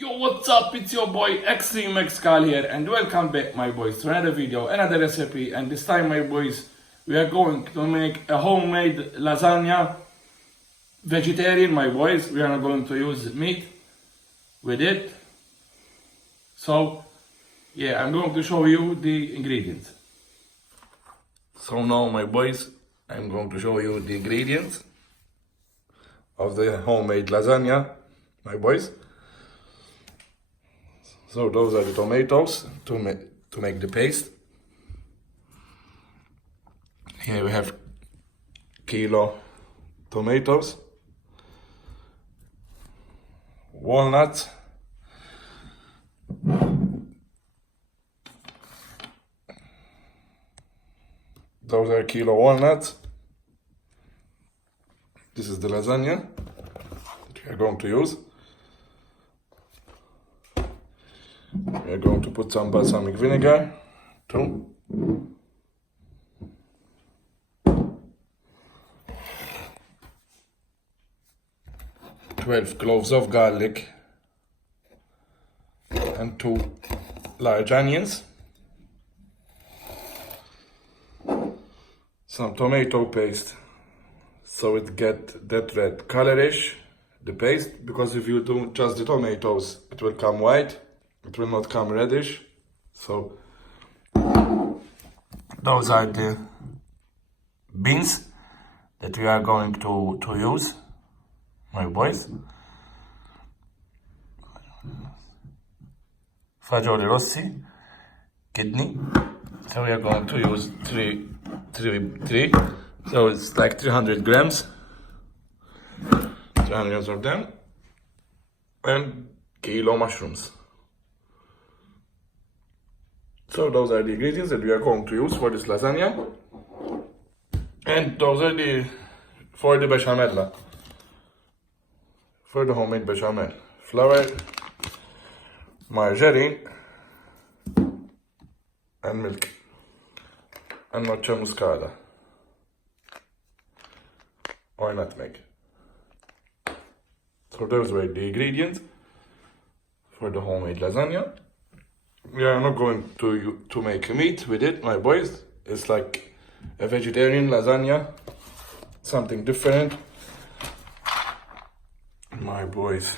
Yo, what's up? It's your boy X-Treme here, and welcome back, my boys, to another video, another recipe. And this time, my boys, we are going to make a homemade lasagna. Vegetarian, my boys. We are not going to use meat with it. So, yeah, I'm going to show you the ingredients. So now, my boys, I'm going to show you the ingredients of the homemade lasagna, my boys. So those are the tomatoes to make the paste. Here we have kilo tomatoes, walnuts, those are kilo walnuts. This is the lasagna that we are going to use. We are going to put some balsamic vinegar, too. "12 cloves of garlic and 2 large onions. Some tomato paste, so it get that red colorish, the paste, because if you do just the tomatoes, it will come white. It will not come reddish. So those are the beans that we are going to use, my boys. Fagioli rossi, kidney. So we are going to use three. So it's like 300 grams. 300 grams of them. And kilo mushrooms. So those are the ingredients that we are going to use for this lasagna. And those are for the bechamel. For the homemade bechamel. Flour, margarine, and milk. And noce moscata. Or nutmeg. So those were the ingredients for the homemade lasagna. We are not going to make meat with it, my boys. It's like a vegetarian lasagna, something different, my boys.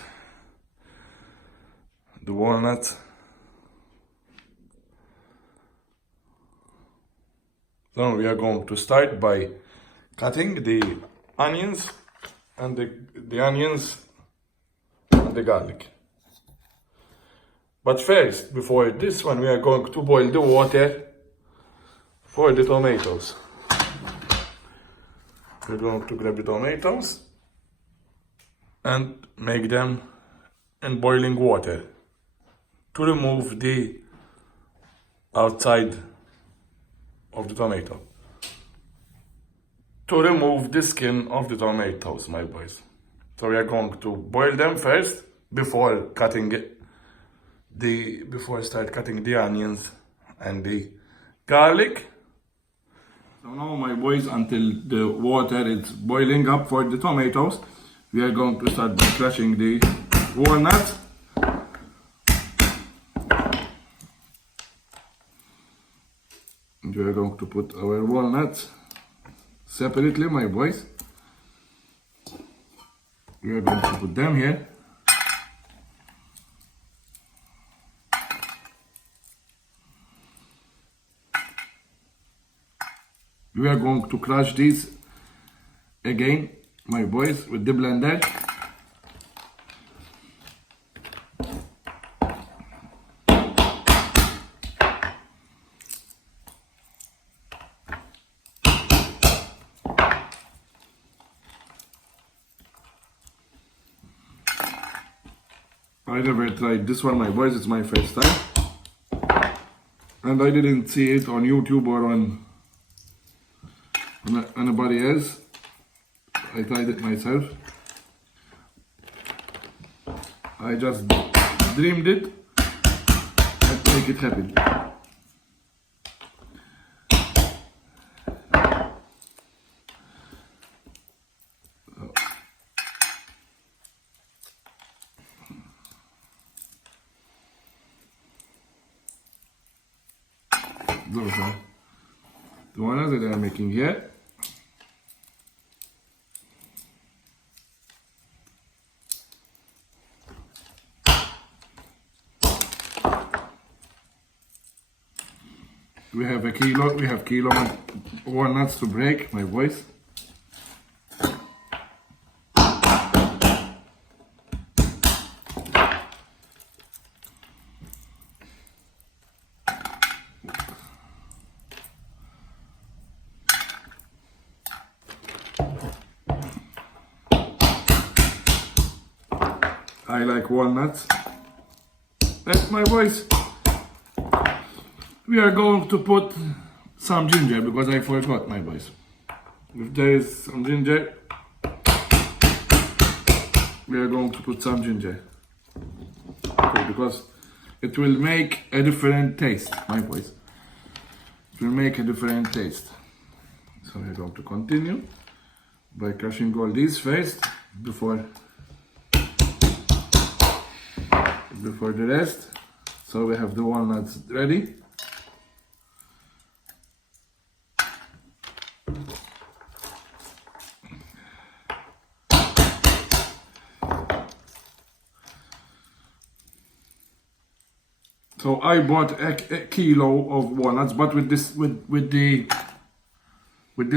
The walnuts. So we are going to start by cutting the onions and the onions and the garlic. But first, before this one, we are going to boil the water for the tomatoes. We're going to grab the tomatoes and make them in boiling water to remove the outside of the tomato. To remove the skin of the tomatoes, my boys. So we are going to boil them first before cutting it. Before I start cutting the onions and the garlic. So now, my boys, until the water is boiling up for the tomatoes, we are going to start by crushing the walnuts. And we are going to put our walnuts separately, my boys. We are going to put them here. We are going to crush these again, my boys, with the blender. I never tried this one, my boys. It's my first time. And I didn't see it on YouTube or on anybody else. I tried it myself. I just dreamed it and make it happen. those are the ones that I'm making here. We have kilo walnuts to break, my boys. I like walnuts. And my boys, we are going to put some ginger because I forgot, my boys. If there is some ginger, we are going to put some ginger. Okay, because it will make a different taste, my boys. It will make a different taste. So we're going to continue by crushing all these first before the rest. So we have the walnuts ready. So I bought a kilo of walnuts, but with the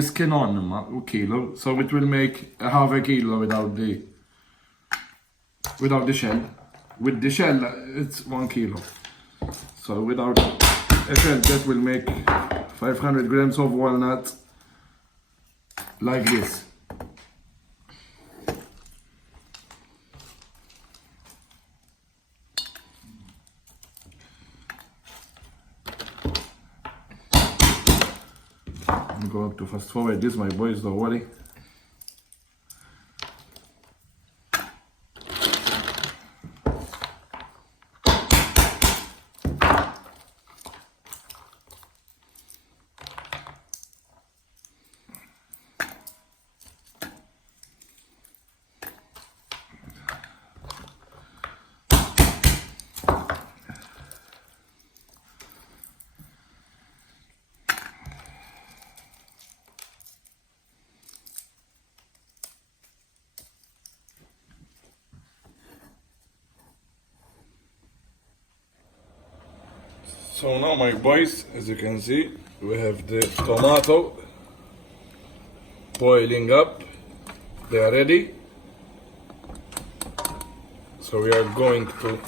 skin on them, a kilo. So it will make a half a kilo without the shell. With the shell, it's 1 kilo. So without a shell, that will make 500 grams of walnuts like this. I'm going to fast forward this, my boys, don't worry. So now, my boys, as you can see, we have the tomato boiling up. They are ready. So we are going to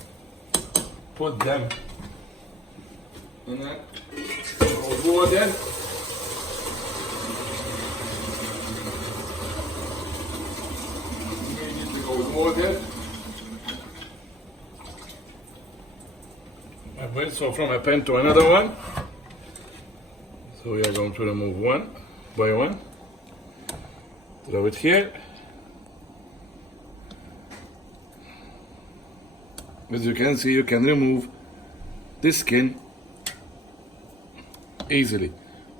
put them in a cold water. Immediately cold water. So from a pan to another one. So we are going to remove one by one. Throw it here. As you can see, you can remove the skin easily.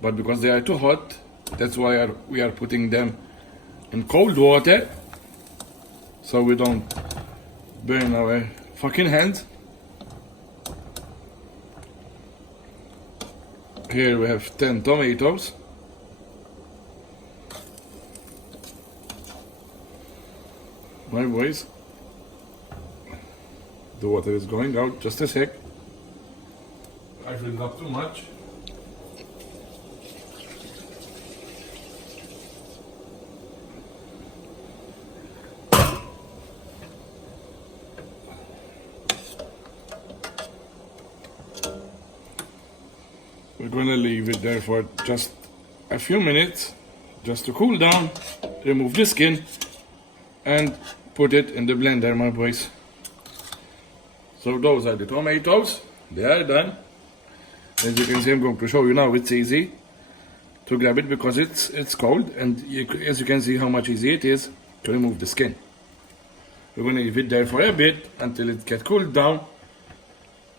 But because they are too hot, that's why we are putting them in cold water, so we don't burn our fucking hands. Here we have 10 tomatoes. My boys, the water is going out, just a sec. I filled up too much. We're going to leave it there for just a few minutes, just to cool down, remove the skin, and put it in the blender, my boys. So those are the tomatoes, they are done. As you can see, I'm going to show you now, it's easy to grab it because it's cold, and as you can see how much easy it is to remove the skin. We're going to leave it there for a bit until it gets cooled down.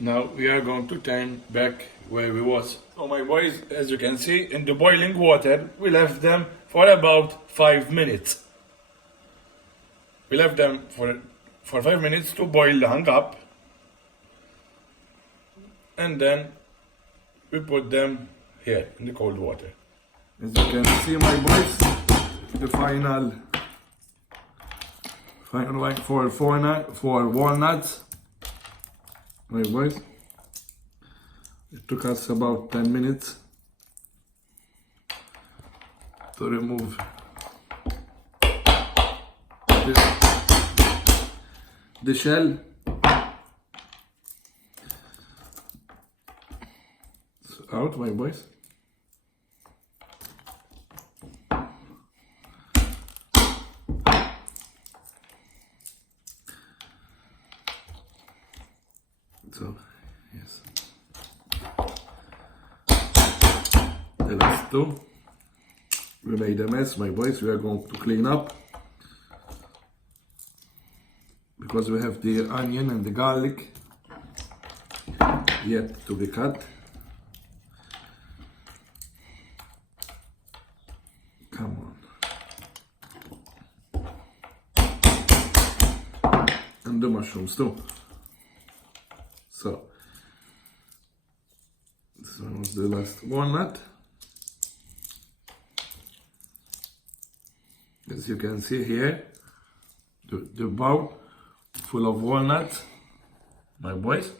Now we are going to turn back where we was. So my boys, as you can see, in the boiling water, we left them for about 5 minutes. We left them for 5 minutes to boil long up. And then we put them here in the cold water. As you can see, my boys, the final one for walnuts, my boys. It took us about 10 minutes to remove the shell. It's out, my boys. So, yes. The last two. We made a mess, my boys. We are going to clean up. Because we have the onion and the garlic yet to be cut. Come on. And the mushrooms too. So, this one was the last walnut. As you can see here, the bowl full of walnuts, my boys.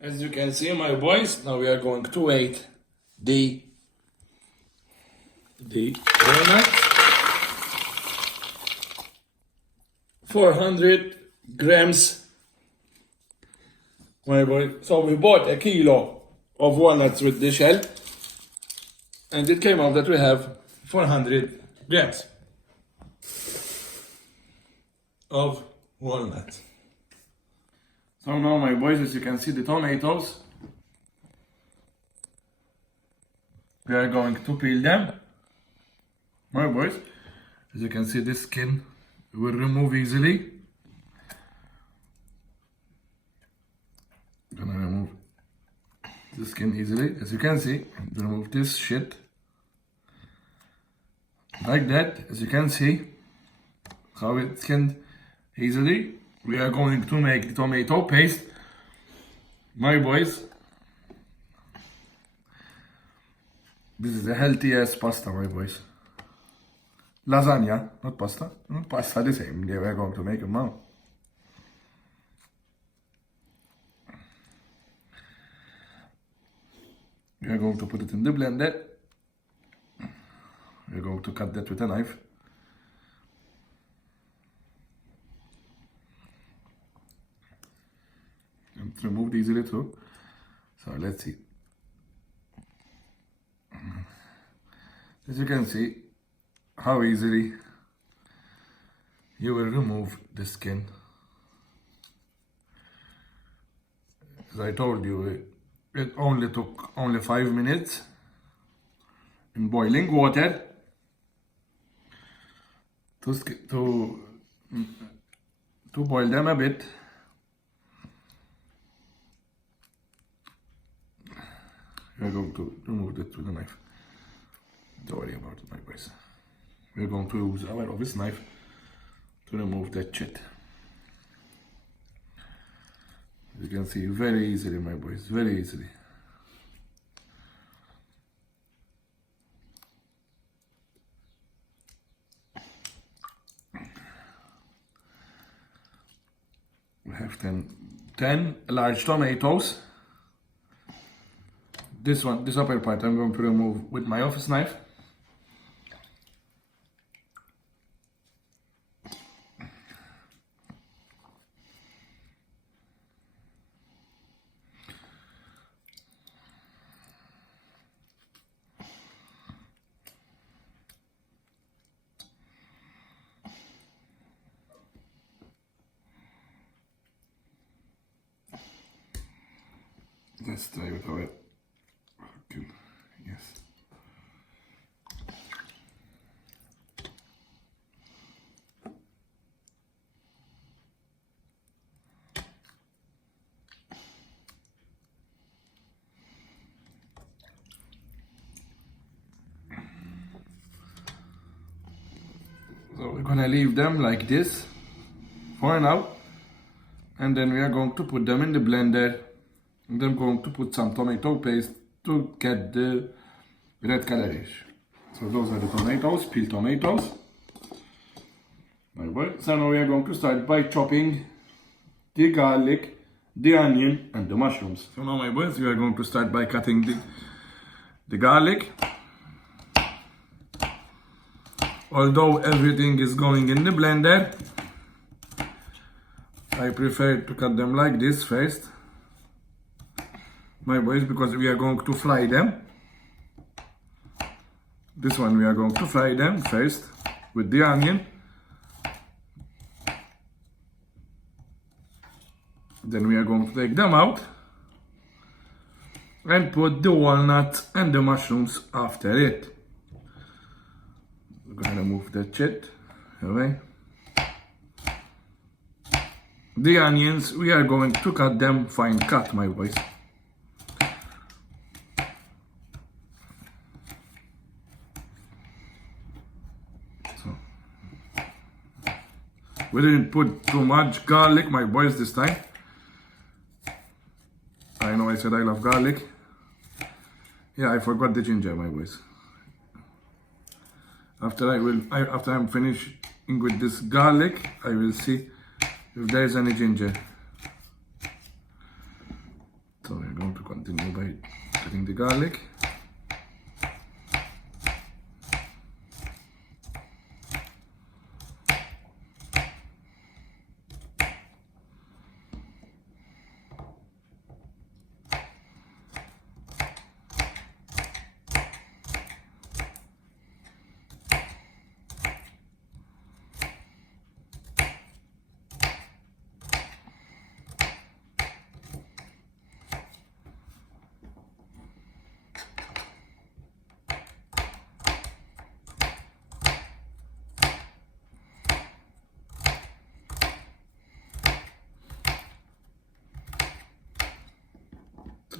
As you can see, my boys, now we are going to weigh the walnuts. 400 grams, my boy. So we bought a kilo of walnuts with the shell, and it came out that we have 400 grams of walnuts. So now, my boys, as you can see, the tomatoes, we are going to peel them, my boys. As you can see, this skin will remove easily. I'm gonna remove the skin easily. As you can see, remove this shit like that. As you can see how it skinned easily. We are going to make the tomato paste, my boys. This is the healthiest pasta, my boys. Lasagna, not pasta. Not pasta, the same. We are going to make it now. We are going to put it in the blender. We are going to cut that with a knife. And remove easily too. So let's see. As you can see, how easily you will remove the skin. As I told you, it only took 5 minutes in boiling water to boil them a bit. We're going to remove it with a knife. Don't worry about it, my boys. We're going to use our office knife to remove that shit. As you can see, very easily, my boys, very easily. We have 10 large tomatoes. This upper part I'm going to remove with my office knife. Let's try with our fucking, yes. So we're gonna leave them like this for now. and then we are going to put them in the blender, and I'm going to put some tomato paste to get the red colorish. So those are the tomatoes, peeled tomatoes. My boy. So now we are going to start by chopping the garlic, the onion, and the mushrooms. So now, my boys, we are going to start by cutting the garlic. Although everything is going in the blender, I prefer to cut them like this first, my boys, because we are going to fry them. This one we are going to fry them first with the onion. Then we are going to take them out and put the walnuts and the mushrooms after it. We're gonna remove that shit away. The onions, we are going to cut them fine cut, my boys. So we didn't put too much garlic, my boys, this time. I know I said I love garlic. Yeah, I forgot the ginger, my boys. After I'm finished with this garlic, I will see if there is any ginger. So we're going to continue by cutting the garlic.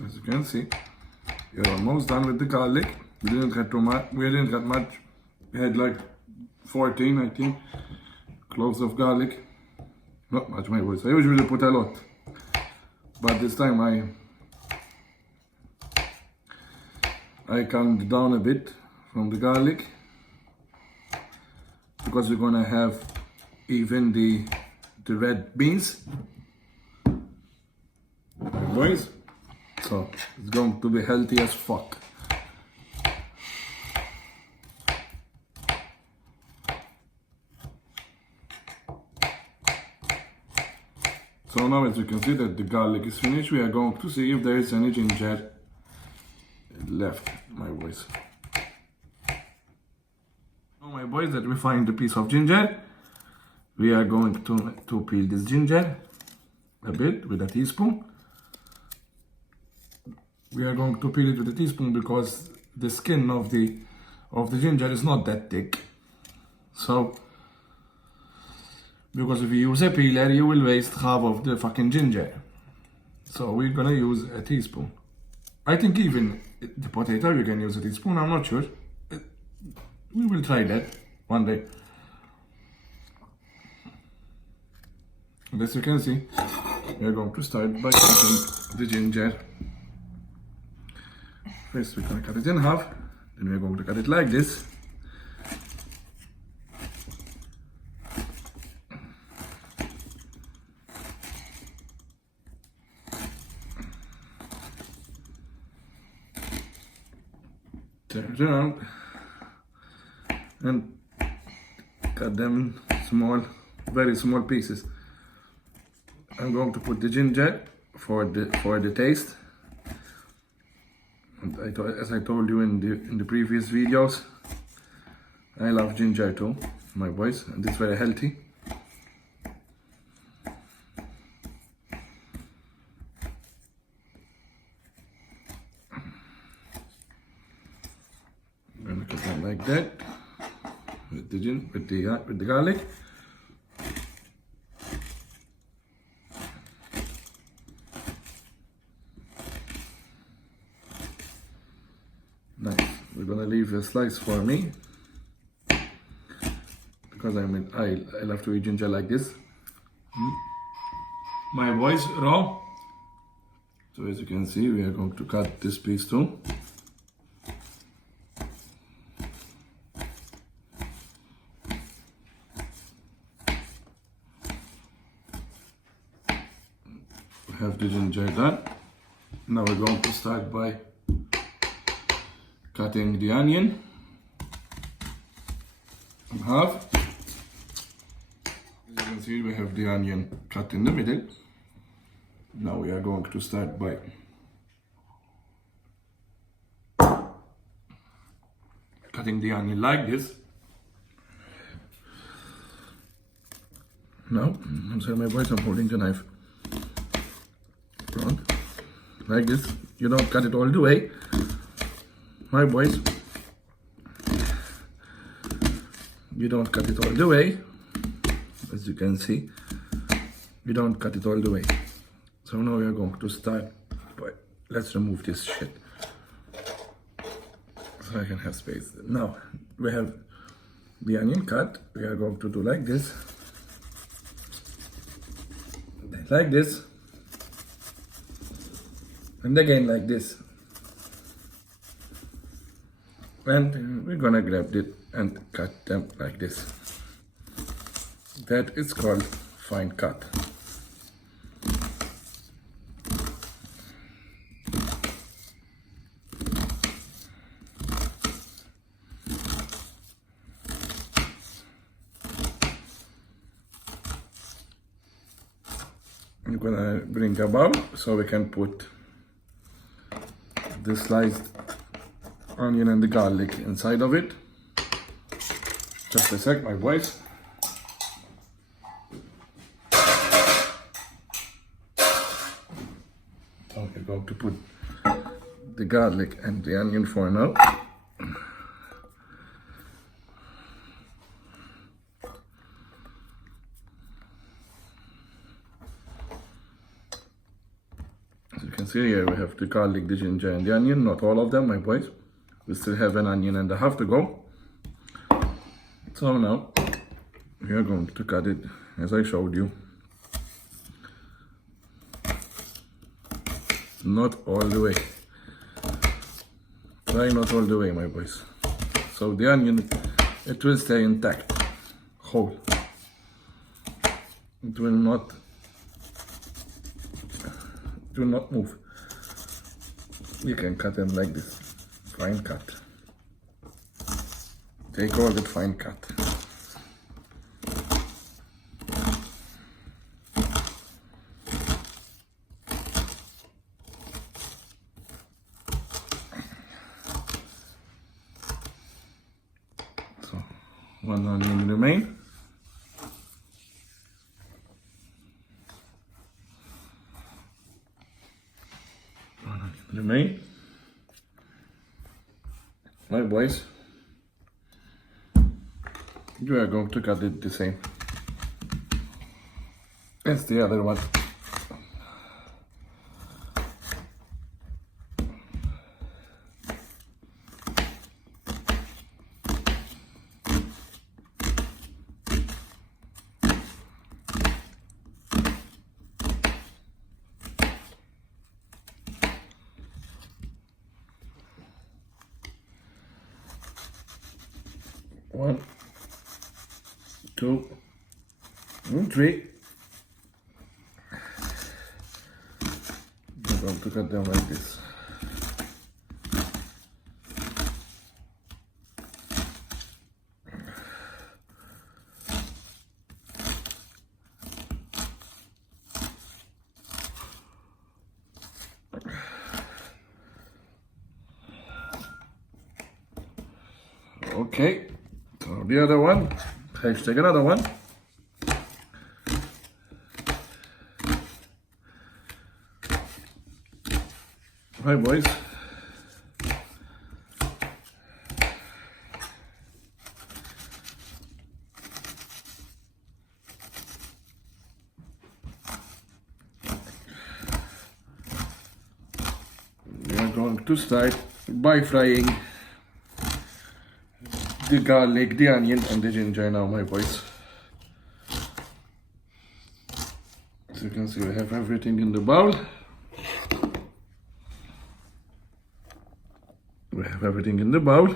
As you can see, we're almost done with the garlic. We didn't get too much. We didn't get much. We had like 14, I think, cloves of garlic. Not much, my boys. I usually put a lot, but this time I calmed down a bit from the garlic because we're gonna have even the red beans, my boys. So it's going to be healthy as fuck. So now, as you can see that the garlic is finished, we are going to see if there is any ginger left, my boys. Now, my boys, that we find a piece of ginger, we are going to peel this ginger a bit with a teaspoon. We are going to peel it with a teaspoon because the skin of the ginger is not that thick. So, because if you use a peeler, you will waste half of the fucking ginger. So we're gonna use a teaspoon. I think even the potato you can use a teaspoon. I'm not sure. We will try that one day. And as you can see, we are going to start by cutting the ginger. First, we're going to cut it in half, then we're going to cut it like this. Turn it around and cut them small, very small pieces. I'm going to put the ginger for the taste. And as I told you in the previous videos, I love ginger too, my boys, and it's very healthy. I'm gonna cut that like that with the garlic. Nice. We're gonna leave a slice for me because I love to eat ginger like this. my boys, raw. So as you can see, we are going to cut this piece too. We have the ginger done. Now we're going to start by cutting the onion in half. As you can see, we have the onion cut in the middle. Now we are going to start by cutting the onion like this. Now, I'm sorry my boys, I'm holding the knife. Wrong. Like this. You don't cut it all the way. My boys. You don't cut it all the way. As you can see, you don't cut it all the way. So now we are going to start by, let's remove this shit so I can have space. Now we have the onion cut. We are going to do like this, like this, and again like this. And we're gonna grab it and cut them like this. That is called fine cut. I'm gonna bring a bowl so we can put the sliced onion and the garlic inside of it. Just a sec, my boys. So we're going to put the garlic and the onion for now. As you can see here, we have the garlic, the ginger, and the onion. Not all of them, my boys. We still have an onion and a half to go. So now we are going to cut it as I showed you. Not all the way. Try not all the way, my boys. So the onion, it will stay intact, whole. It will not move. You can cut them like this. Fine cut. They call it fine cut. So, one onion remain. One onion remain. My boys, you are going to cut it the same as the other one. One, two, and three. I'm going to cut them like this. Okay. So the other one, let's take another one. Hi boys. We are going to start by frying the garlic, the onion and the ginger now, my boys. As you can see, we have everything in the bowl. We have everything in the bowl.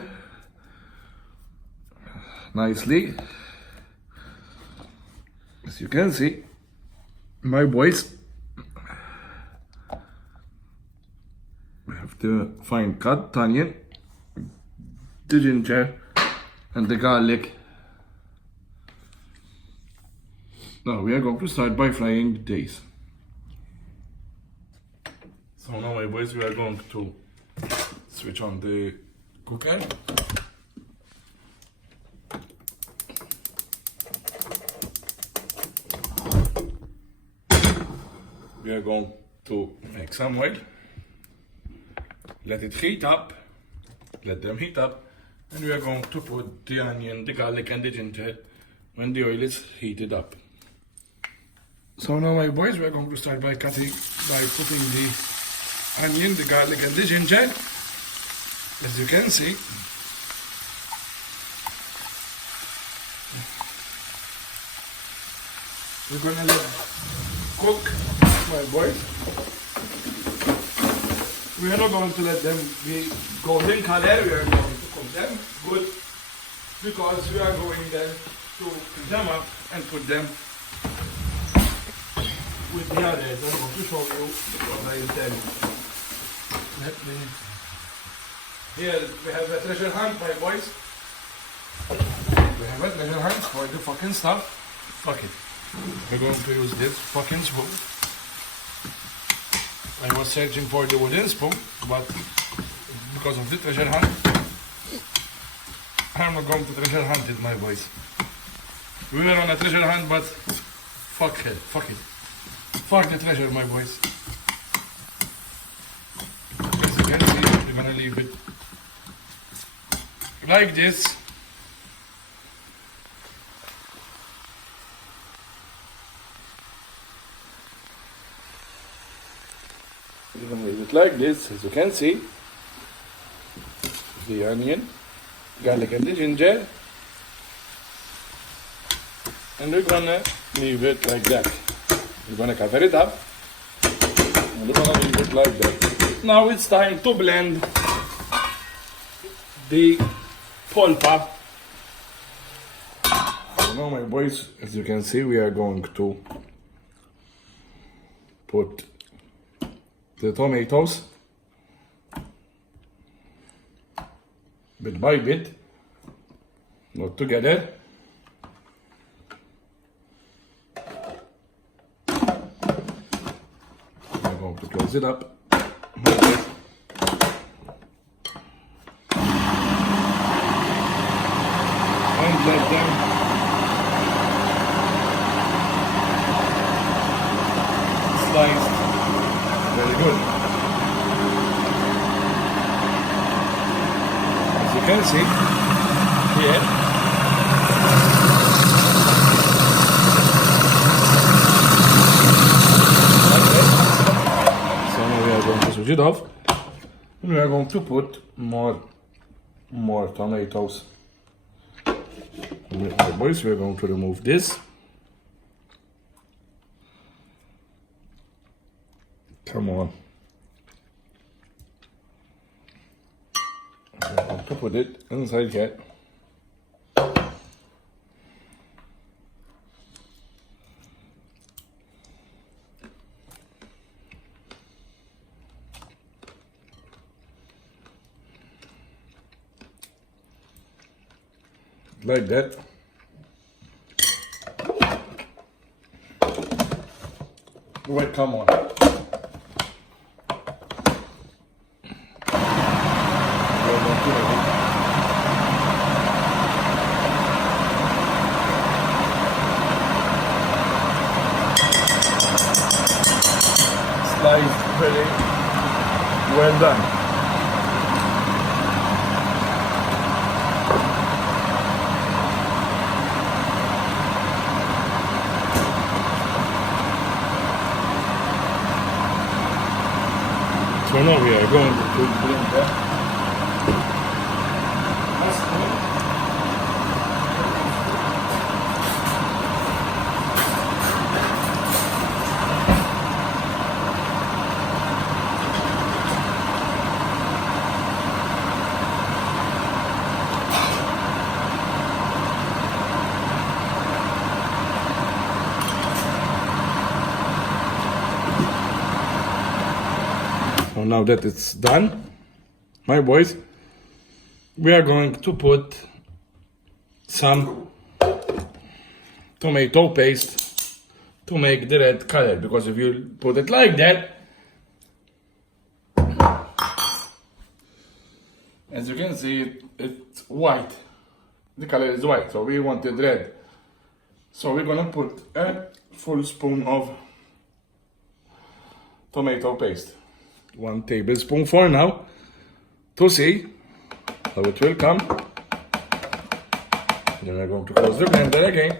Nicely. As you can see, my boys, we have the fine cut onion, the ginger, and the garlic. Now we are going to start by frying these. So now, my boys, we are going to switch on the cooker. We are going to make some oil. Let it heat up. Let them heat up. And we are going to put the onion, the garlic, and the ginger when the oil is heated up. So now, my boys, we are going to start by putting the onion, the garlic, and the ginger. As you can see, we're gonna let cook, my boys. We are not going to let them be golden color. We are going to cook them good, because we are going then to pick them up and put them with the others. I'm going to show you what I intend. Let me. Here we have a treasure hunt, my boys. We have a treasure hunt for the fucking stuff. Fuck it. We're going to use this fucking spoon. I was searching for the wooden spoon, but because of the treasure hunt, I'm not going to treasure hunt it, my boys. We were on a treasure hunt, but fuck it, fuck it. Fuck the treasure, my boys. As you can see, we're gonna leave it like this. We're gonna leave it like this, as you can see. The onion, garlic, and the ginger. And we're gonna leave it like that. We're gonna cover it up. And we're gonna leave it like that. Now it's time to blend the polpa. So now, my boys, as you can see, we are going to put the tomatoes bit by bit, not together. I'm going to close it up. And let them slice very good. As you can see here, so now we are going to switch it off, and we are going to put more tomatoes. My boys, we are going to remove this. Come on. I'm going to put it inside here. Like that. Wait, come on. Sliced pretty well done. So now we are going to blend that. So now that it's done, my boys, we are going to put some tomato paste to make the red color, because if you put it like that, as you can see, it's white. The color is white, so we wanted red. So we're gonna put a full spoon of tomato paste. 1 tablespoon for now, to see how it will come. Then we're going to close the blender again,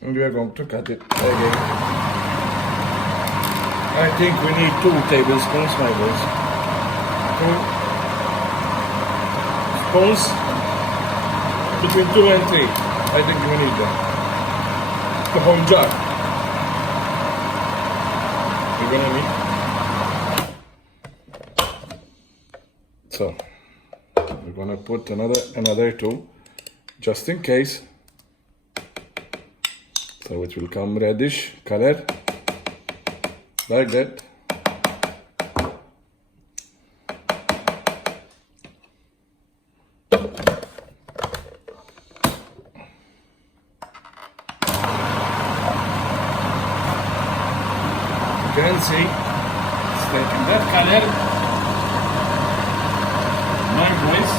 and we are going to cut it again. I think we need 2 tablespoons, my boys. 2 spoons, between 2 and 3. I think we need them. The whole jar. We're gonna need. So we're gonna put another 2, just in case. So it will come reddish color, like that. You can see it's taking that color, my boys.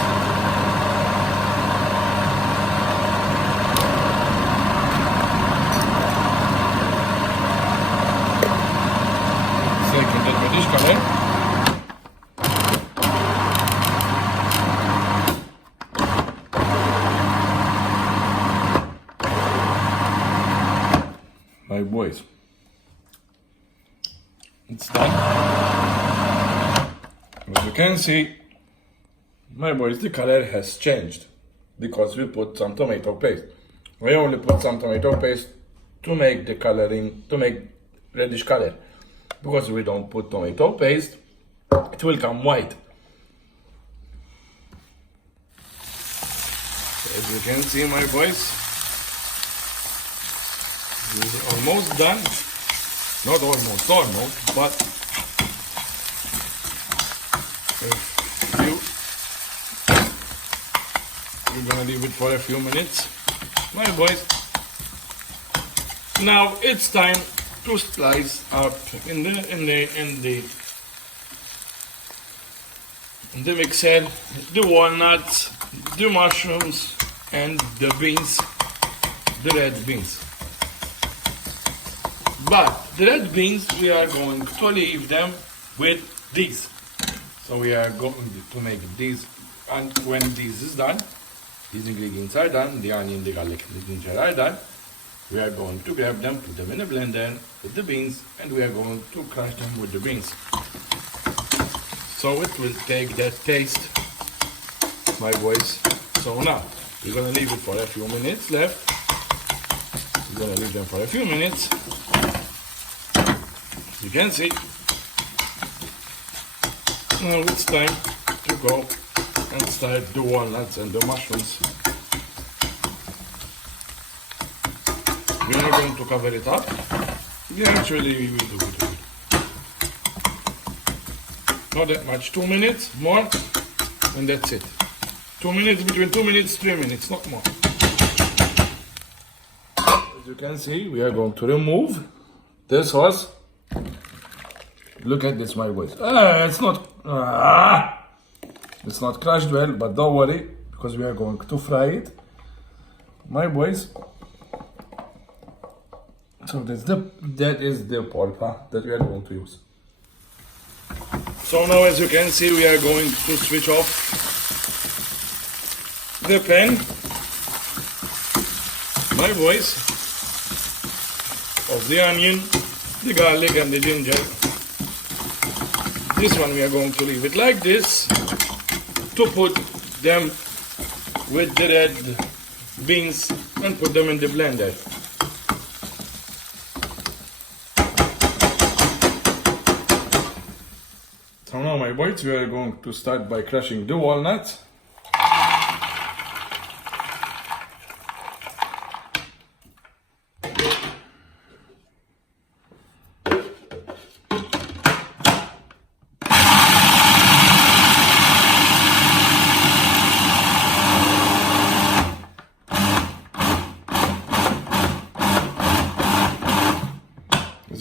It's taking that reddish color. My boys, it's done. As you can see, my boys, the color has changed because we put some tomato paste. We only put some tomato paste to make the coloring, to make reddish color. Because we don't put tomato paste, it will come white. So as you can see, my boys, this is almost done. Not almost, but we're gonna leave it for a few minutes, my boys. Now it's time to slice up in the mixer the walnuts, the mushrooms, and the beans, the red beans. But the red beans, we are going to leave them with these. So we are going to make these, and when this is done, these ingredients are done, the onion, the garlic, the ginger are done, we are going to grab them, put them in a blender with the beans, and we are going to crush them with the beans. So it will take that taste, my boys. So now, we're going to leave it for a few minutes left. We're going to leave them for a few minutes. You can see. Now it's time to go and start the walnuts and the mushrooms. We are going to cover it up. Actually, we will do it. Not that much, 2 minutes more, and that's it. 2 minutes, between 2 minutes, 3 minutes, not more. As you can see, we are going to remove the sauce. Look at this, my boys. It's not crushed well, but don't worry, because we are going to fry it, my boys. So that is the pulp that we are going to use. So now, as you can see, we are going to switch off the pan, my boys, of the onion, the garlic, and the ginger. This one we are going to leave it like this to put them with the red beans and put them in the blender. So now, my boys, we are going to start by crushing the walnuts.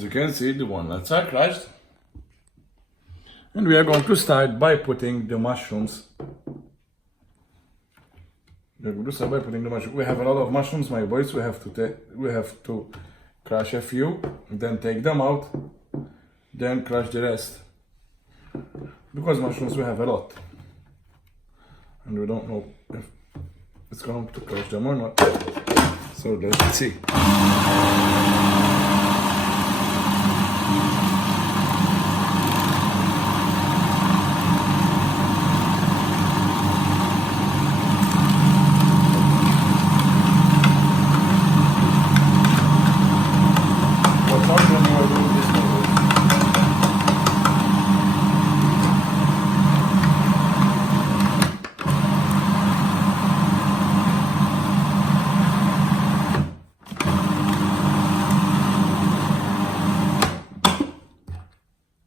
you can see, the walnuts are crushed. And we are going to start by putting the mushrooms. We have a lot of mushrooms, my boys. We have to crush a few, then take them out, then crush the rest. Because mushrooms we have a lot, and we don't know if it's going to crush them or not. So let's see.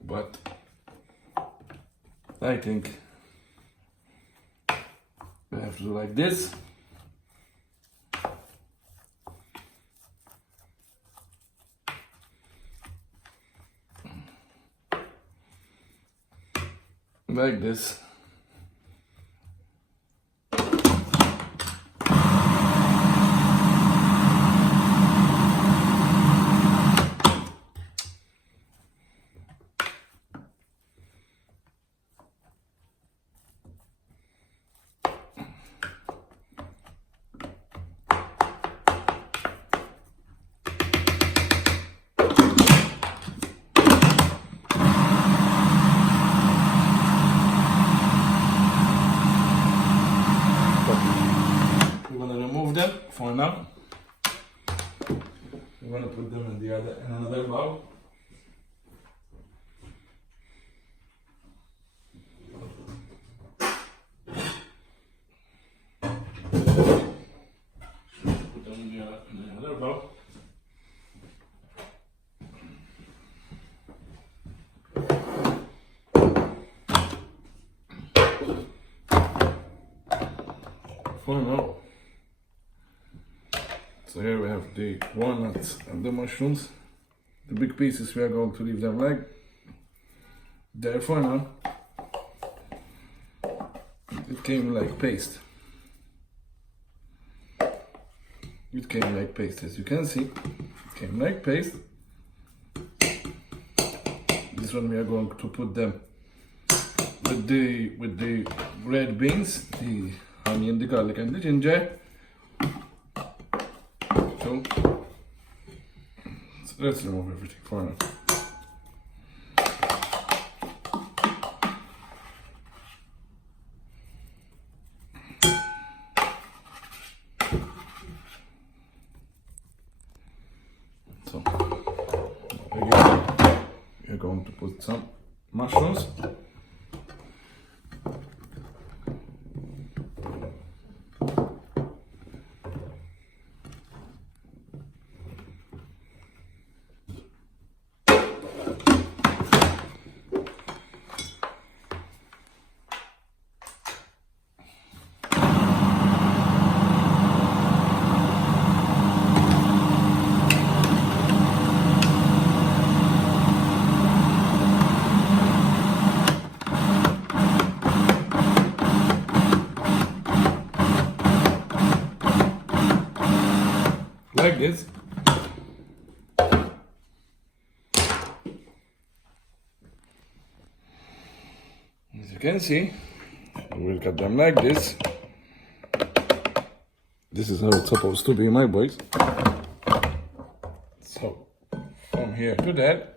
But I think we have to do like this. Like this. Them for now. We're gonna put them in another bowl. Put them in another bowl. For now. So here we have the walnuts and the mushrooms. The big pieces, we are going to leave them like there for now. It came like paste. It came like paste, as you can see. It came like paste. This one we are going to put them with the red beans, the onion, the garlic and the ginger. So let's remove everything for now. So again, we're going to put some mushrooms. Like this. As you can see, we'll cut them like this. This is how it's supposed to be, my boys. So, from here to there.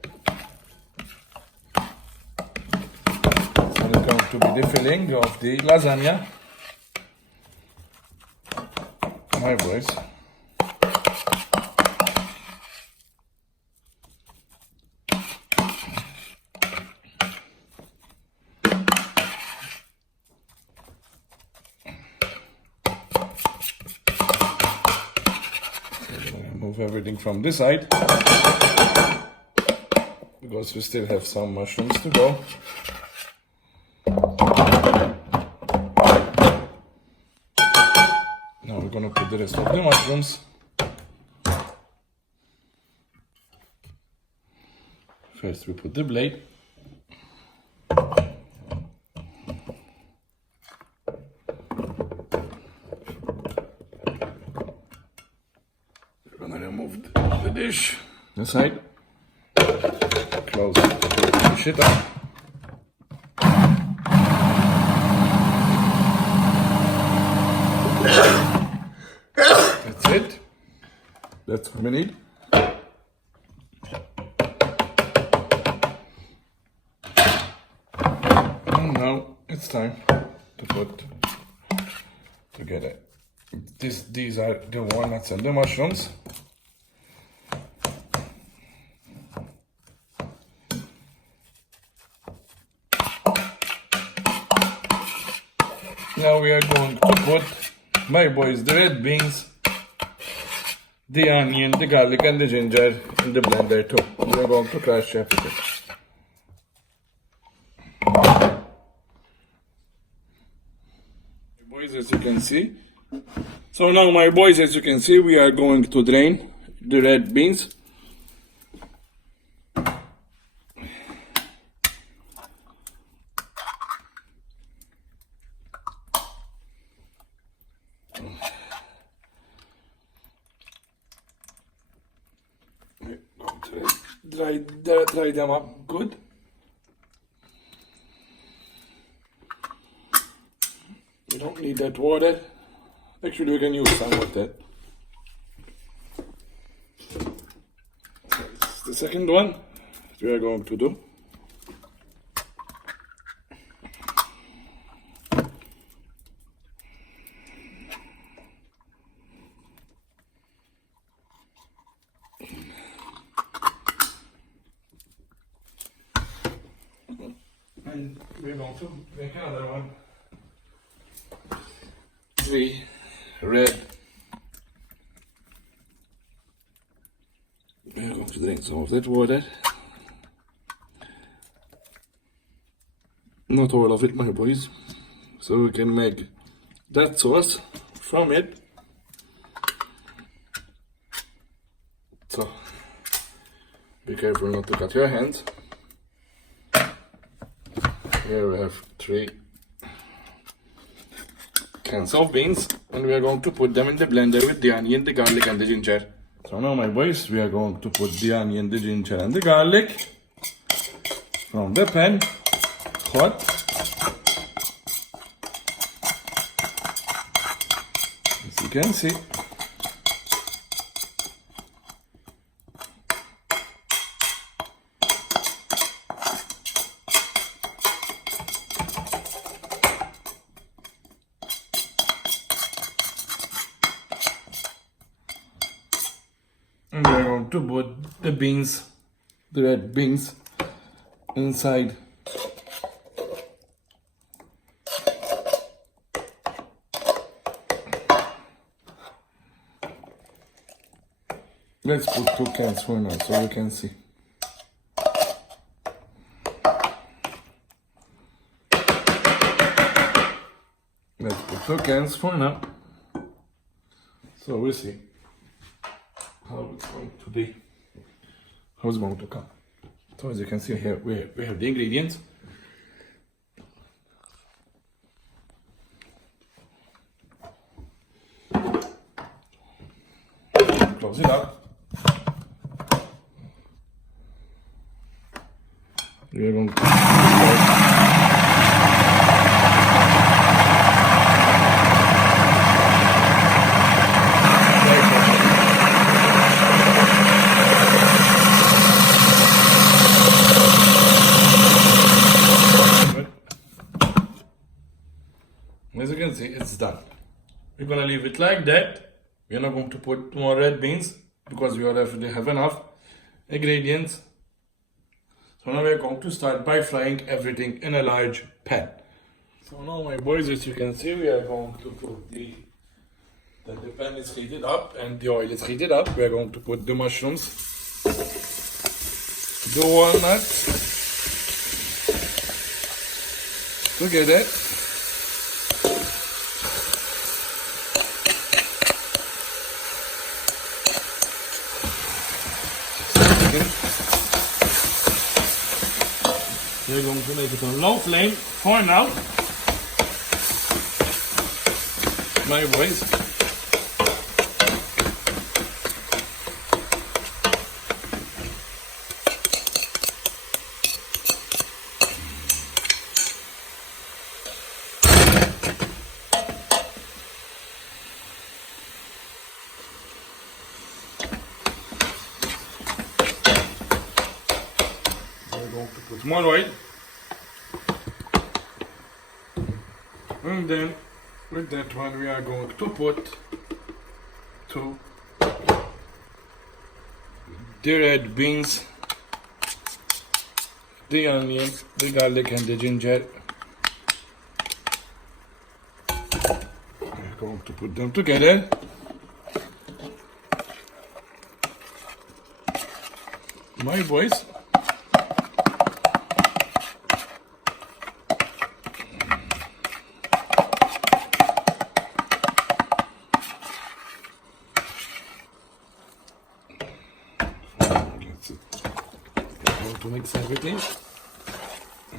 So it's going to be the filling of the lasagna. My boys. Move everything from this side because we still have some mushrooms to go. Now we're gonna put the rest of the mushrooms. First we put the blade. We're gonna remove the dish inside. Close, push it up. That's it. That's what we need. And now it's time to put together. These are the walnuts and the mushrooms. Now we are going to put, my boys, the red beans, the onion, the garlic and the ginger in the blender too. We are going to crush everything. Boys, as you can see. So now my boys, as you can see, we are going to drain the red beans. Dry them up good. You don't need that water. Actually, we can use some of that. So this is the second one that we are going to do. And we're going to make another one. 3 red. We're going to drink some of that water. Not all of it, my boys. So we can make that sauce from it. So be careful not to cut your hands. Here we have 3 cans of beans, and we are going to put them in the blender with the onion, the garlic and the ginger. So now, my boys, we are going to put the onion, the ginger and the garlic from the pan, hot. As you can see. And we're going to put the beans, the red beans, inside. Let's put 2 cans for now so you can see. Let's put 2 cans for now. So we'll see how it's going to be, how it's going to come. So as you can see here, we have the ingredients. Close it up. We are going to start. As you can see, it's done. We're gonna leave it like that. We're not going to put more red beans because we already have enough ingredients. So now we're going to start by frying everything in a large pan. So now, my boys, as you can see, we are going to put the pan is heated up and the oil is heated up. We are going to put the mushrooms, the walnuts together. We're going to make it on low flame for now. My boys. We're going to put more oil. And then with that one we are going to put the red beans, the onion, the garlic and the ginger. We're going to put them together. My boys. To mix everything,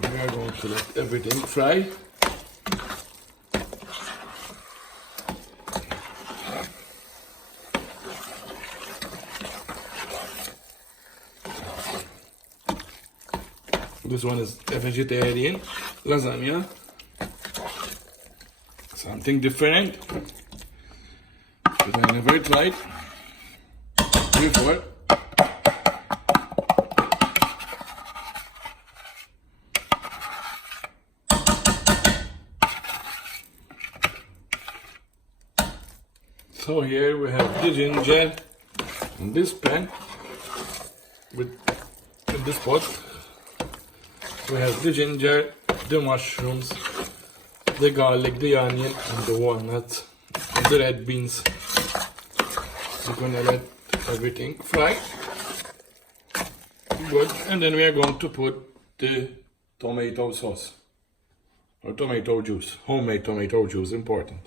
we are going to let everything fry. This one is a vegetarian lasagna, something different that I never tried before. So here we have the ginger in this pan in this pot. We have the ginger, the mushrooms, the garlic, the onion and the walnuts and the red beans. We're gonna let everything fry. Good. And then we are going to put the tomato sauce or tomato juice, homemade tomato juice, important.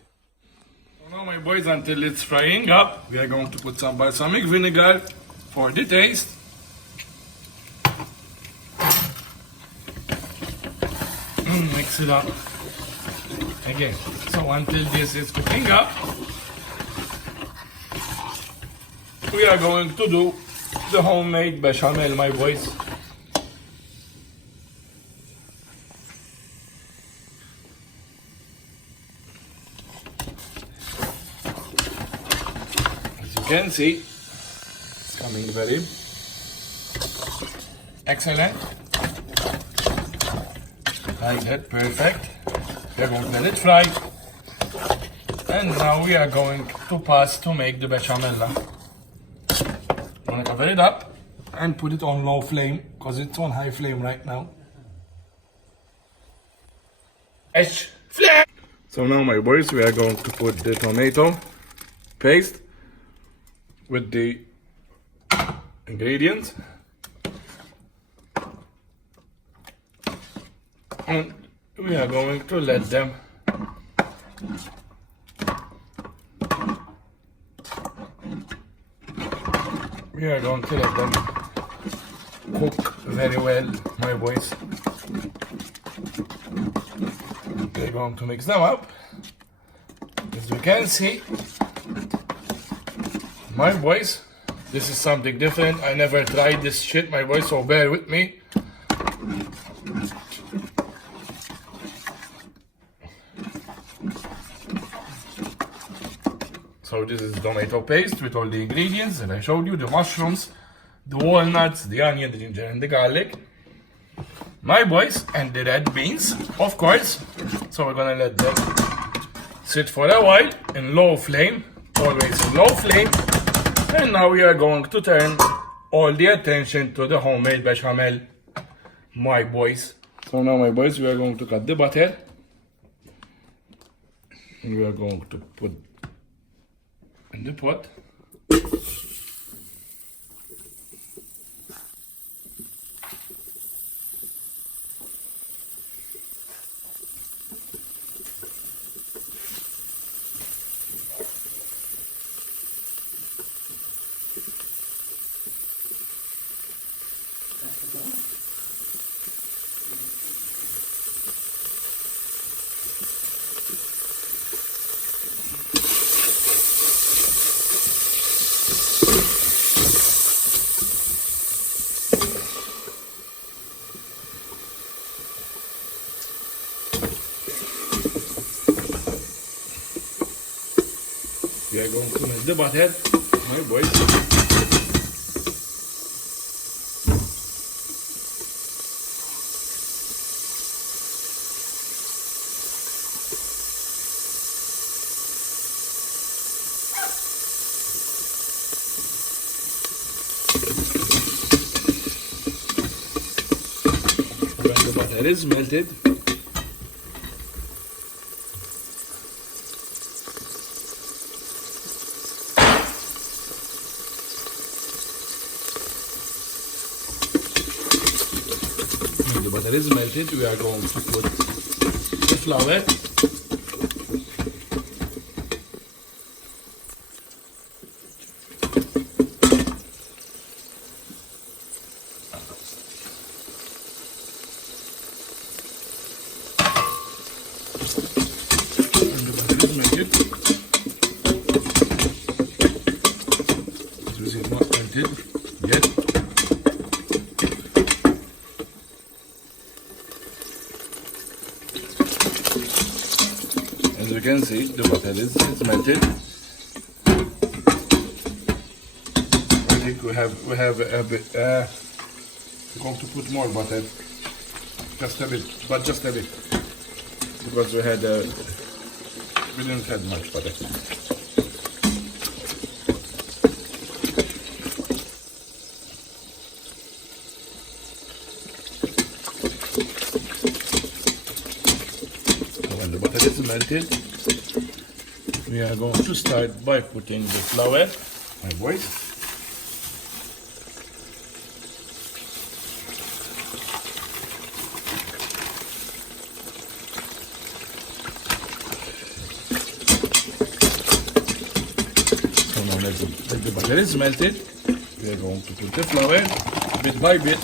Now my boys, until it's frying up, we are going to put some balsamic vinegar for the taste. Mix it up again. So until this is cooking up, we are going to do the homemade bechamel, my boys. You can see it's coming very excellent, like that, perfect. We are going to let it fry, and now we are going to pass to make the bechamel. I'm going to cover it up and put it on low flame because it's on high flame right now. Flame. So now my boys, we are going to put the tomato paste with the ingredients, and we are going to let them cook very well, my boys. We're going to mix them up. As you can see, my boys, this is something different. I never tried this shit, my boys, so bear with me. So this is tomato paste with all the ingredients that I showed you, the mushrooms, the walnuts, the onion, the ginger and the garlic, my boys, and the red beans, of course. So we're gonna let them sit for a while in low flame, always in low flame. And now we are going to turn all the attention to the homemade bechamel, my boys. So now, my boys, we are going to cut the butter. And we are going to put in the pot. are going to melt the butter, my boys. When the butter is melted, we are going to put the flour. And the butter is melted. This is not melted yet. As you can see, the butter is melted. I think we have a bit. We're going to put more butter, just a bit, but just a bit, because we didn't have much butter. When the butter is melted, we are going to start by putting the flour, my boys. So now that the butter is melted, we are going to put the flour bit by bit,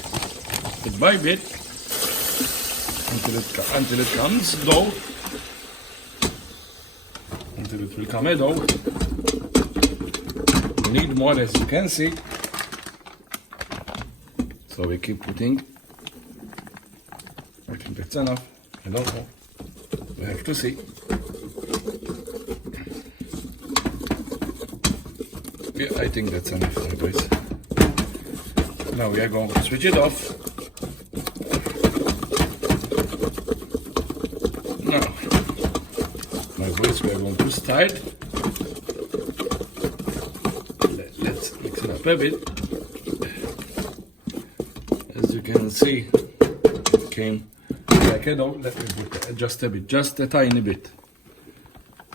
until it comes dough. Until it will come a dough. We need more, as you can see. So we keep putting. I think that's enough. I don't know. We have to see. Yeah, I think that's enough, my boys. Now we are going to switch it off. Now, my boys, we are going to start. Let's mix it up a bit. As you can see, it came like a dough. Let me put just a bit, just a tiny bit.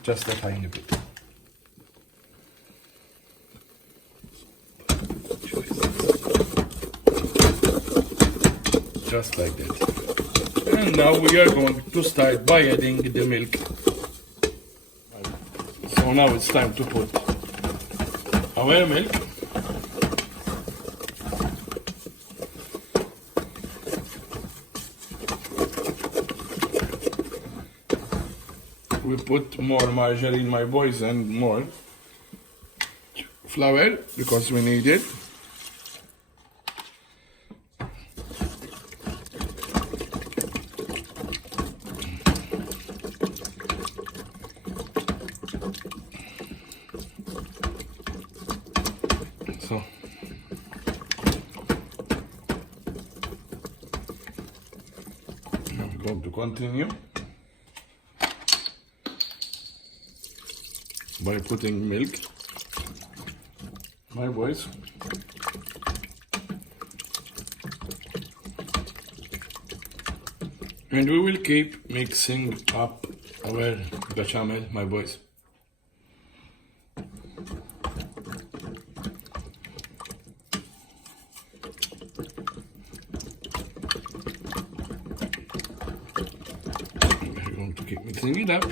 Just a tiny bit. Just like that. And now we are going to start by adding the milk. So now it's time to put our milk. We put more margarine, my boys, and more flour because we need it. So I'm going to continue by putting milk, my boys. And we will keep mixing up our bechamel, my boys. We're going to keep mixing it up.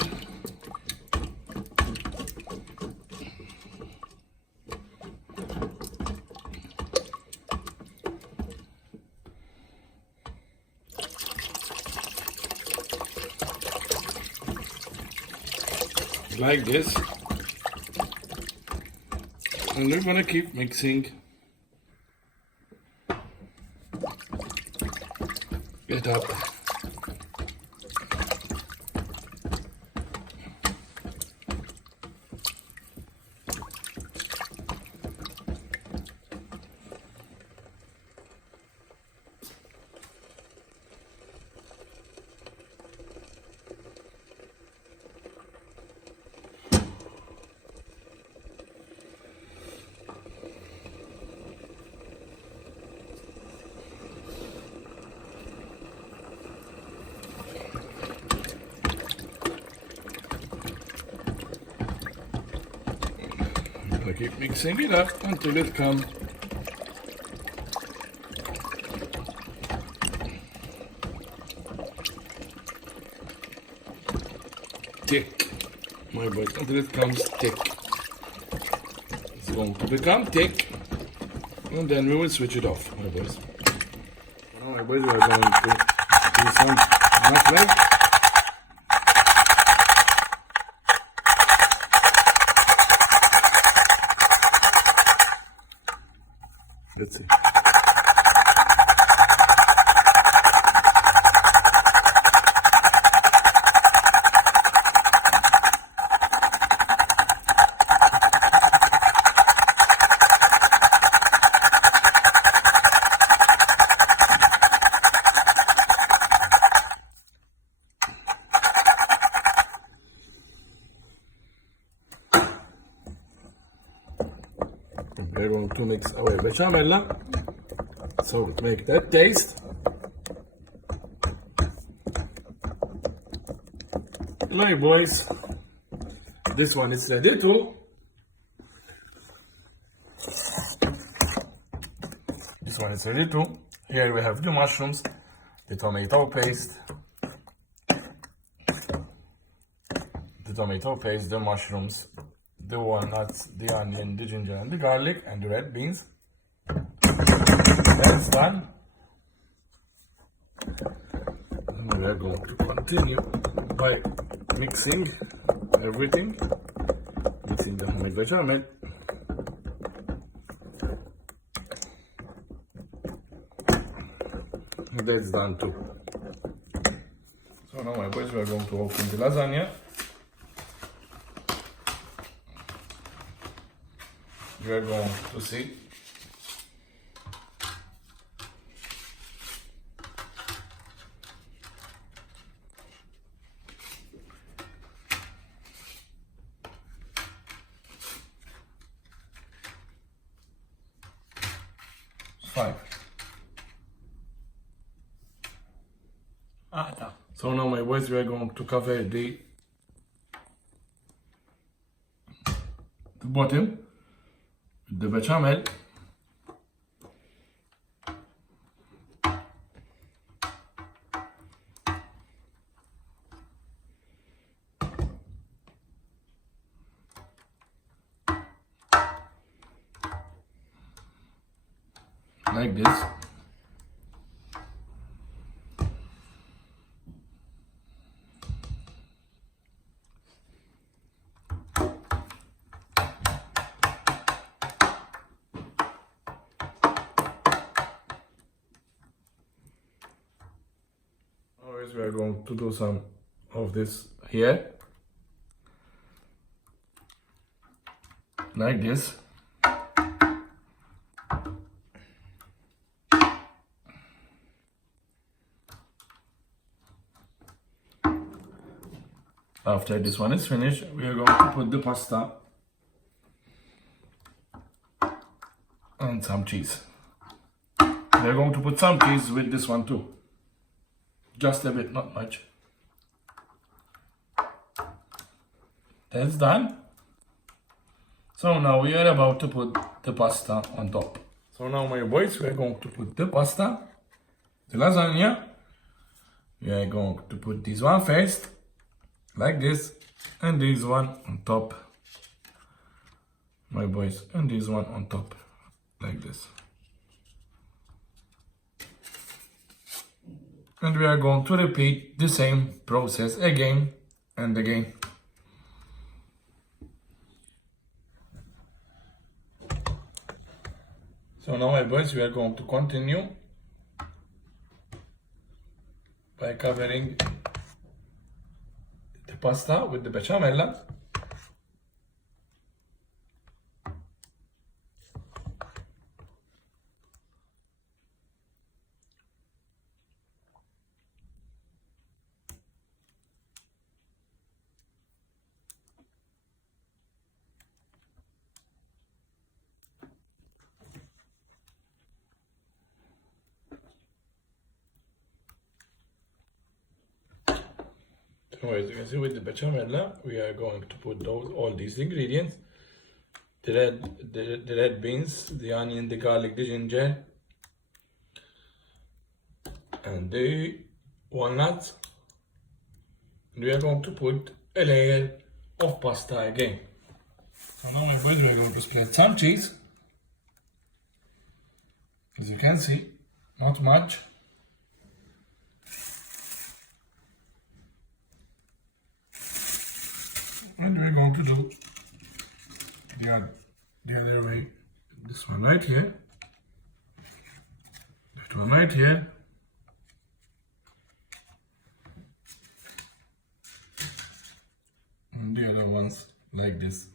Like this, and we're gonna keep mixing it up. keep mixing it up until it comes thick, my boys, until it comes thick. It's going to become thick, and then we will switch it off, my boys. Now, my boys, we are going to do some nutmeg. Let's see. We're going to mix our bechamel, so make that taste. My boys, this one is ready too. This one is ready too. Here we have the mushrooms, the tomato paste, the mushrooms, the walnuts, the onion, the ginger, and the garlic, and the red beans. That's done. And we are going to continue by mixing everything, mixing the homemade bechamel. That's done too. So now, my boys, we are going to open the lasagna. We are going to see five. So now, my boys, we are going to cover the bottom with the bechamel. Like this. Always we are going to do some of this here. Like this. After this one is finished, we are going to put the pasta and some cheese. We are going to put some cheese with this one too. Just a bit, not much. That's done. So now we are about to put the pasta on top. So now, my boys, we are going to put the pasta, the lasagna. We are going to put this one first, like this, and this one on top, my boys, and this one on top, like this. And we are going to repeat the same process again and again. So now, my boys, we are going to continue by covering the pasta with the bechamel. So as you can see, with the bechamel, we are going to put all these ingredients the red beans, the onion, the garlic, the ginger, and the walnuts. And we are going to put a layer of pasta again. So now my boys, we are going to spread some cheese. As you can see, not much. And we're going to do the other way. This one right here. That one right here. And the other ones like this.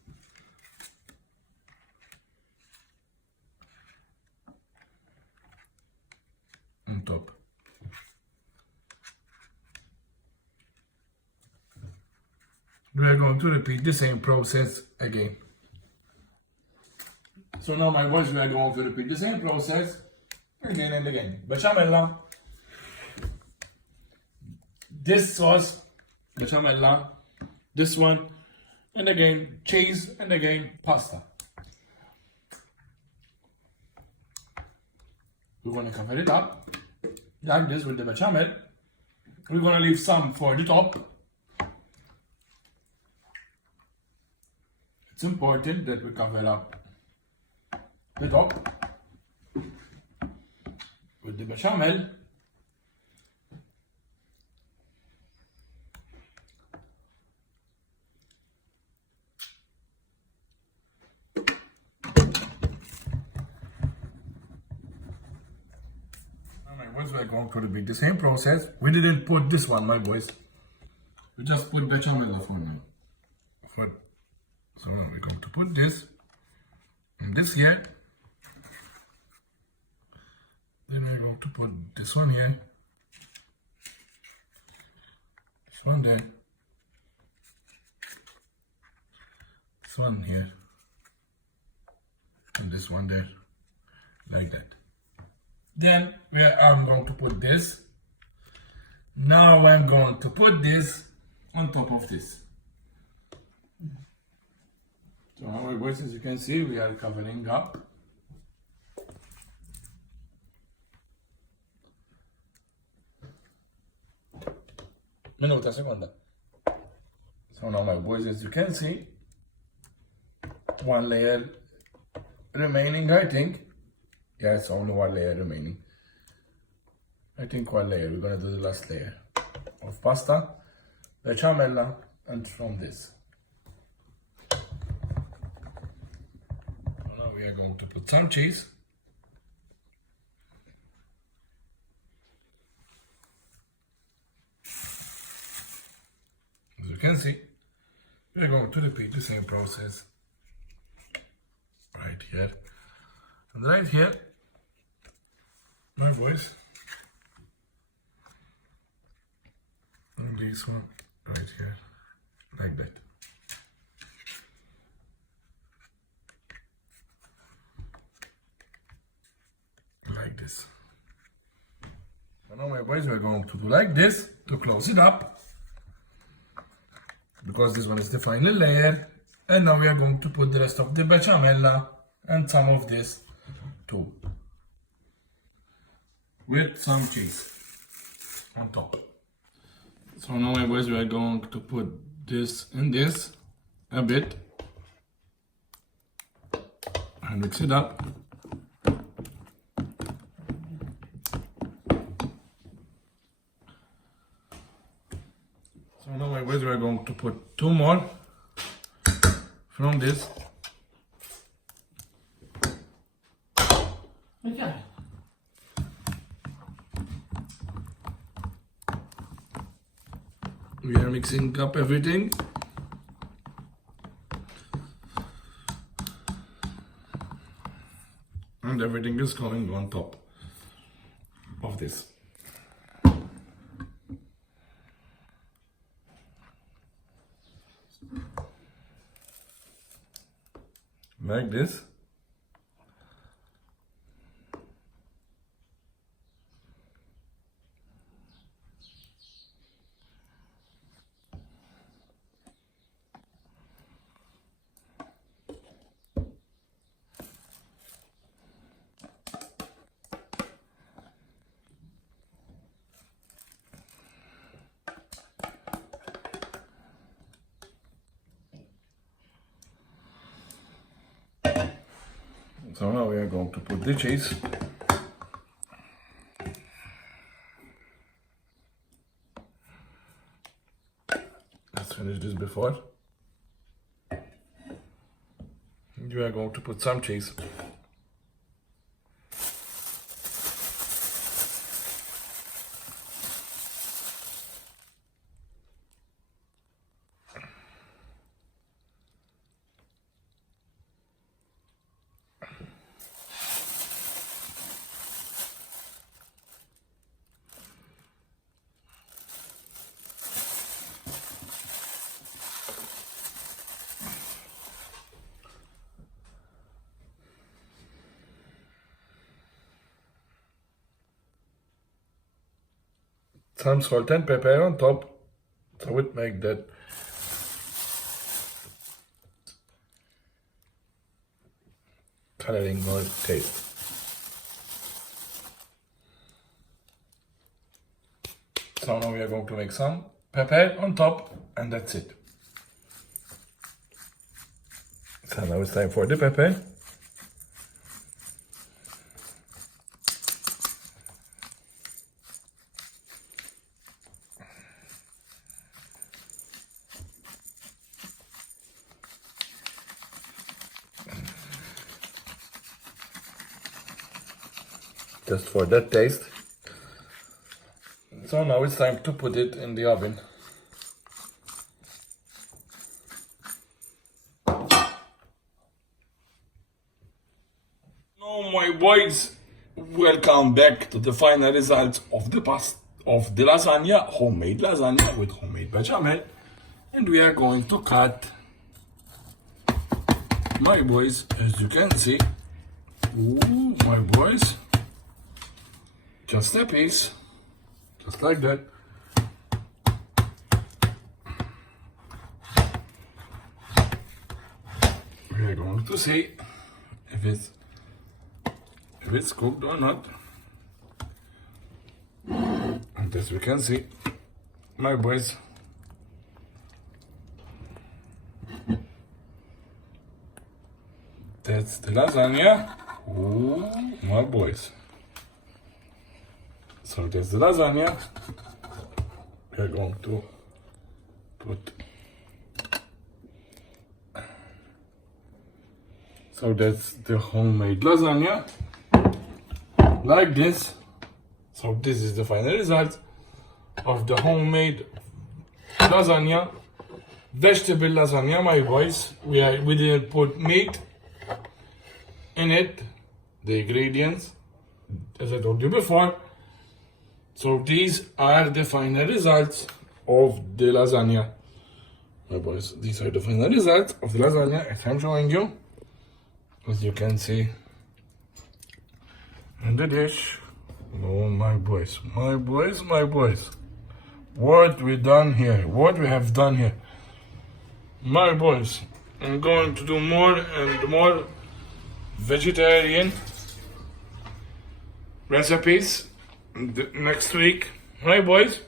On top. We are going to repeat the same process again. So now my boys, we are going to repeat the same process again and again. Bechamella, this sauce, bechamella, this one, and again cheese, and again pasta. We're going to cover it up like this with the bechamel. We're going to leave some for the top. It's important that we cover up the top with the bechamel. My boys, we're going to repeat the same process. We didn't put this one, my boys. We just put bechamel for now. So we're going to put this and this here. Then we're going to put this one here. This one there. This one here. And this one there. Like that. Then I'm going to put this. Now I'm going to put this on top of this. So now my boys, as you can see, we are covering up. Minuta, seconda. So now my boys, as you can see, one layer remaining, I think. Yeah, it's only one layer remaining. I think one layer. We're gonna do the last layer of pasta, bechamel, and from this. Now we are going to put some cheese. As you can see, we are going to repeat the same process right here and right here. My boys, and this one right here, like that. Like this. So now my boys, we're going to do like this to close it up, because this one is the final layer. And now we are going to put the rest of the bechamel and some of this too, with some cheese on top. So now my boys, we are going to put this and this a bit and mix it up. So now my boys, we are going to put two more from this. Okay. We are mixing up everything. And everything is going on top of this. Like this. So now we are going to put the cheese. Let's finish this before. You are going to put some cheese. Some salt and pepper on top, so it make that coloring more taste. So now we are going to make some pepper on top, and that's it. So now it's time for the pepper. Just for that taste. So now it's time to put it in the oven. Now my boys, welcome back to the final results of the lasagna, homemade lasagna with homemade bechamel. And we are going to cut, my boys, as you can see. Ooh, my boys. Just a piece, just like that. We are going to see if it's cooked or not. And as we can see, my boys, that's the lasagna. Ooh, my boys. So there's the lasagna. We're going to put. So that's the homemade lasagna. Like this. So this is the final result of the homemade lasagna. Vegetable lasagna, my boys. We didn't put meat in it. The ingredients, as I told you before. So these are the final results of the lasagna. My boys, these are the final results of the lasagna as I'm showing you. As you can see in the dish. Oh my boys, my boys, my boys. What we done here, what we have done here. My boys, I'm going to do more and more vegetarian recipes next week, right boys?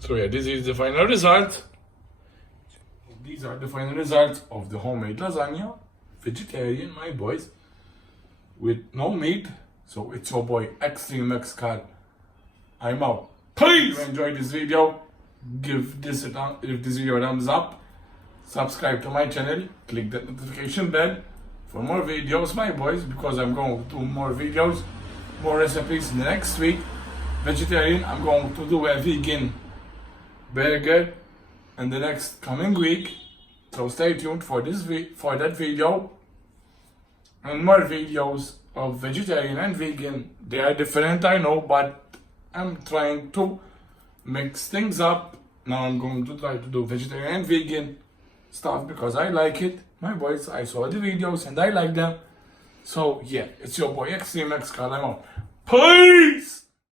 So yeah, this is the final result. These are the final results of the homemade lasagna, vegetarian, my boys, with no meat. So it's your boy X-Treme X-Cal. I'm out. Please enjoy this video. Give this video a thumbs up. Subscribe to my channel. Click that notification bell for more videos, my boys, because I'm going to do more videos, more recipes next week. Vegetarian, I'm going to do a vegan burger in the next coming week. So stay tuned for that video and more videos of vegetarian and vegan. They are different, I know, but I'm trying to mix things up. Now I'm going to try to do vegetarian and vegan stuff because I like it. My boys, I saw the videos and I like them. So yeah, it's your boy X-Treme X-Cal. I'm out. Peace!